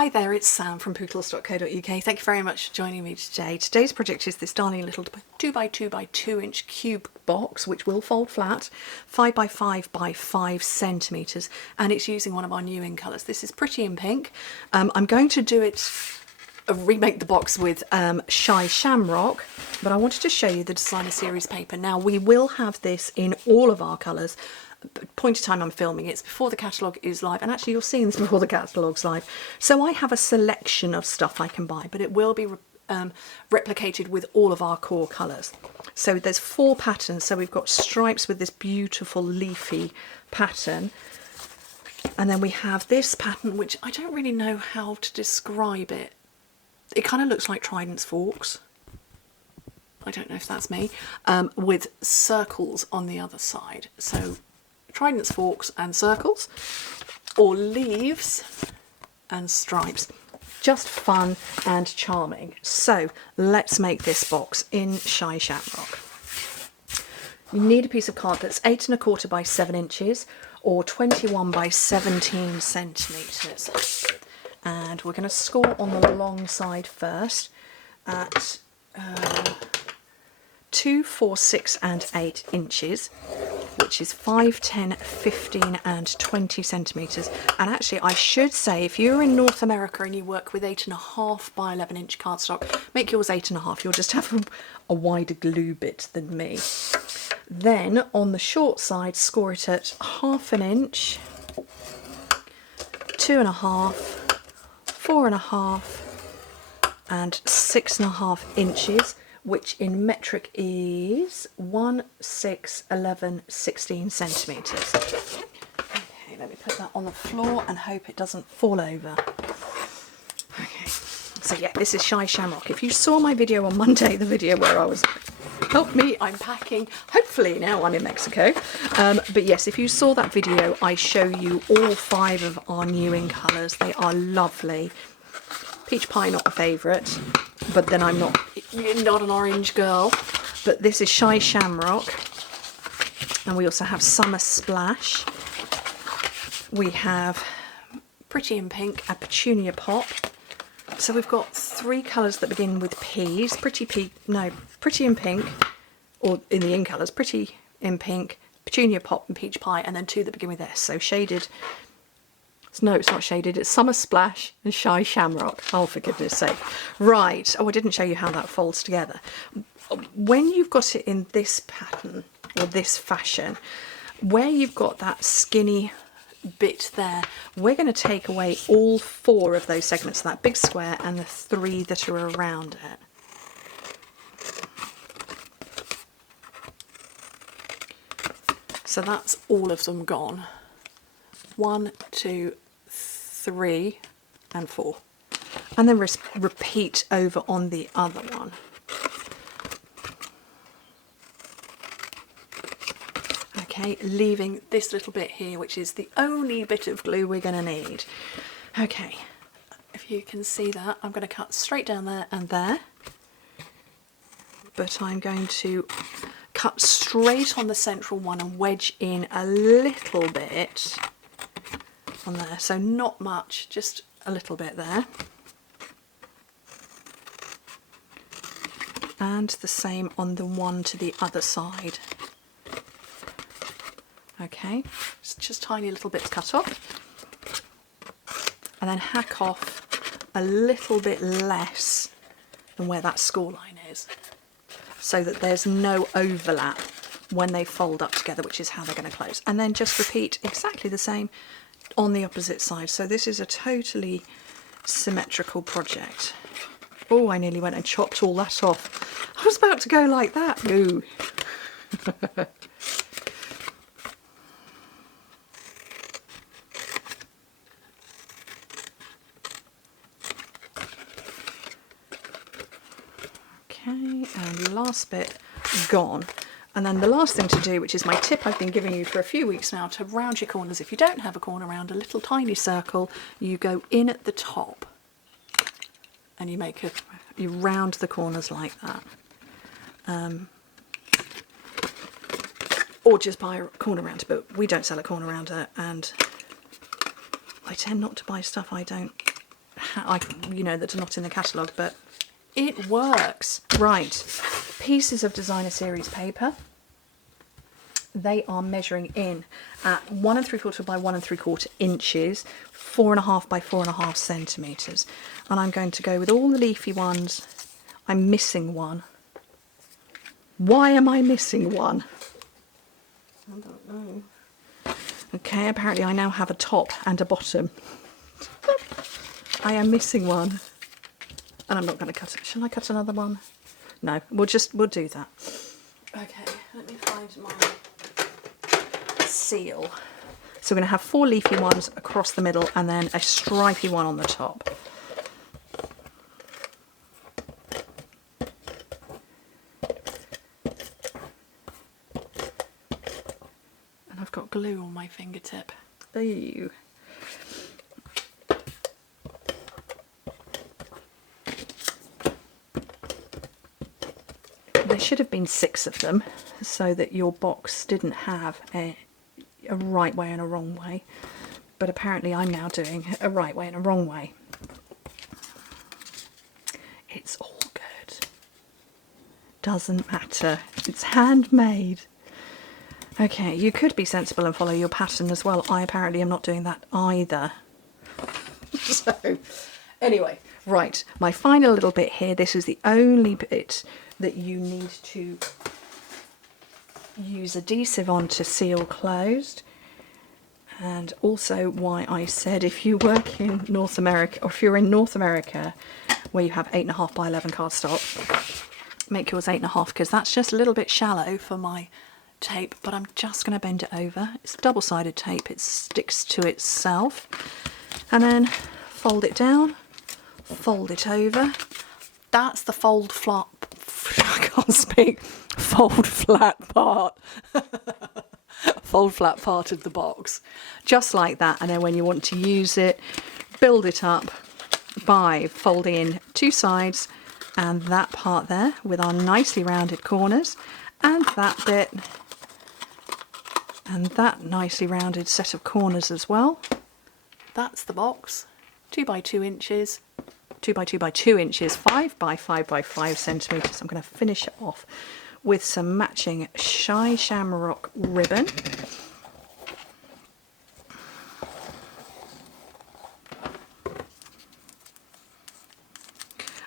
Hi there, it's Sam from Pootles.co.uk. Thank you very much for joining me today. Today's project is this darling little 2x2 by 2 inch cube box, which will fold flat, 5 by 5 by 5 centimetres, and it's using one of our new in colours. This is Pretty in Pink. I'm going to do it, remake the box with Shy Shamrock, but I wanted to show you the designer series paper. Now we will have this in all of our colours. Point of time I'm filming it's before the catalogue is live, and actually you're seeing this before the catalogue's live, so I have a selection of stuff I can buy, but it will be replicated with all of our core colours. So there's 4 patterns, so we've got stripes with this beautiful leafy pattern, and then we have this pattern which I don't really know how to describe it. It kind of looks like Trident's forks. I don't know if that's me, with circles on the other side. So Trident's forks and circles, or leaves and stripes. Just fun and charming. So let's make this box in Shy Shamrock. You need a piece of card that's 8 1/4 by 7 inches or 21 by 17 centimetres. And we're going to score on the long side first at 2, 4, 6 and 8 inches, which is 5, 10, 15 and 20 centimetres. And actually I should say, if you're in North America and you work with 8 1/2 by 11 inch cardstock, make yours 8 1/2. You'll just have a wider glue bit than me. Then on the short side, score it at 1/2 inch, 2 1/2, 4 1/2 and 6 1/2 inches, which in metric is 1, 6, 11, 16 centimetres. Okay, let me put that on the floor and hope it doesn't fall over. Okay, so yeah, this is Shy Shamrock. If you saw my video on Monday, the video where I was, help me, I'm packing, hopefully now I'm in Mexico. But yes, if you saw that video, I show you all 5 of our new in colours. They are lovely. Peach pie, not a favourite, but then I'm not an orange girl. But this is Shy Shamrock, and we also have Summer Splash. We have Pretty in Pink, a Petunia Pop. So we've got 3 colours that begin with P's. Pretty in Pink, or in the in colours, Pretty in Pink, Petunia Pop and Peach Pie, and then 2 that begin with S. So shaded. No, it's not shaded, it's Summer Splash and Shy Shamrock. Oh, for goodness sake. Right, oh, I didn't show you how that folds together. When you've got it in this pattern, or this fashion, where you've got that skinny bit there, we're going to take away all 4 of those segments, that big square and the 3 that are around it. So that's all of them gone. 1, 2, 3 and 4, and then repeat over on the other one. Okay, leaving this little bit here, which is the only bit of glue we're going to need. Okay, if you can see that, I'm going to cut straight down there and there, but I'm going to cut straight on the central one and wedge in a little bit on there, so not much, just a little bit there, and the same on the one to the other side. Okay, it's just tiny little bits cut off, and then hack off a little bit less than where that score line is, so that there's no overlap when they fold up together, which is how they're going to close. And then just repeat exactly the same on the opposite side. So this is a totally symmetrical project. Oh, I nearly went and chopped all that off. I was about to go like that. Ooh. Okay, and last bit gone. And then the last thing to do, which is my tip I've been giving you for a few weeks now, to round your corners. If you don't have a corner round, a little tiny circle, you go in at the top and you round the corners like that. Or just buy a corner rounder, but we don't sell a corner rounder, and I tend not to buy stuff I don't you know, that are not in the catalogue, but it works. Right, pieces of designer series paper. They are measuring in at 1 3/4 by 1 3/4 inches, 4.5 by 4.5 centimetres. And I'm going to go with all the leafy ones. I'm missing one. Why am I missing one? I don't know. Okay, apparently I now have a top and a bottom. I am missing one. And I'm not going to cut it. Shall I cut another one? No, we'll do that. Okay, let me find my seal. So we're going to have 4 leafy ones across the middle and then a stripy one on the top. And I've got glue on my fingertip. Ooh. There should have been 6 of them so that your box didn't have a right way and a wrong way, but apparently I'm now doing a right way and a wrong way. It's all good. Doesn't matter. It's handmade. Okay, you could be sensible and follow your pattern as well. I apparently am not doing that either. So, anyway, right, my final little bit here. This is the only bit that you need to use adhesive on to seal closed. And also why I said if you work in North America, or if you're in North America where you have 8.5 by 11 cardstock, make yours 8.5, because that's just a little bit shallow for my tape, but I'm just going to bend it over. It's double-sided tape, it sticks to itself. And then fold it down, fold it over. That's the fold flat, I can't speak, fold flat part. Fold flat part of the box. Just like that, and then when you want to use it, build it up by folding in 2 sides and that part there with our nicely rounded corners, and that bit and that nicely rounded set of corners as well. That's the box. 2 by 2 inches, 2 by 2 by 2 inches, 5 by 5 by 5 centimetres. I'm going to finish it off with some matching Shy Shamrock ribbon.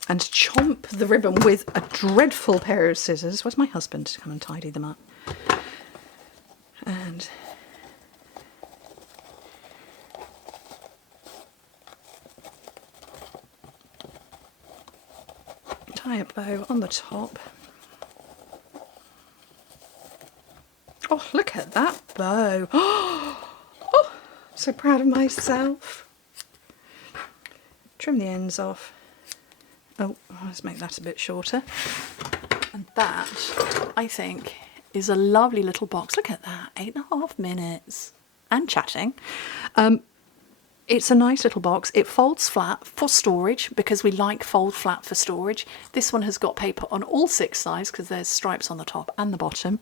And chomp the ribbon with a dreadful pair of scissors. Where's my husband to come and tidy them up? And tie a bow on the top. Oh, look at that bow. Oh, I'm so proud of myself. Trim the ends off. Oh, let's make that a bit shorter. And that, I think, is a lovely little box. Look at that, 8.5 minutes. And chatting. It's a nice little box. It folds flat for storage because we like fold flat for storage. This one has got paper on all 6 sides because there's stripes on the top and the bottom.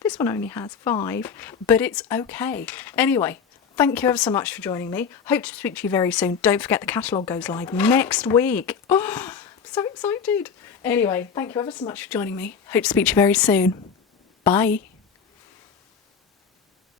This one only has 5, but it's okay. Anyway, thank you ever so much for joining me. Hope to speak to you very soon. Don't forget the catalogue goes live next week. Oh, I'm so excited. Anyway, thank you ever so much for joining me. Hope to speak to you very soon. Bye.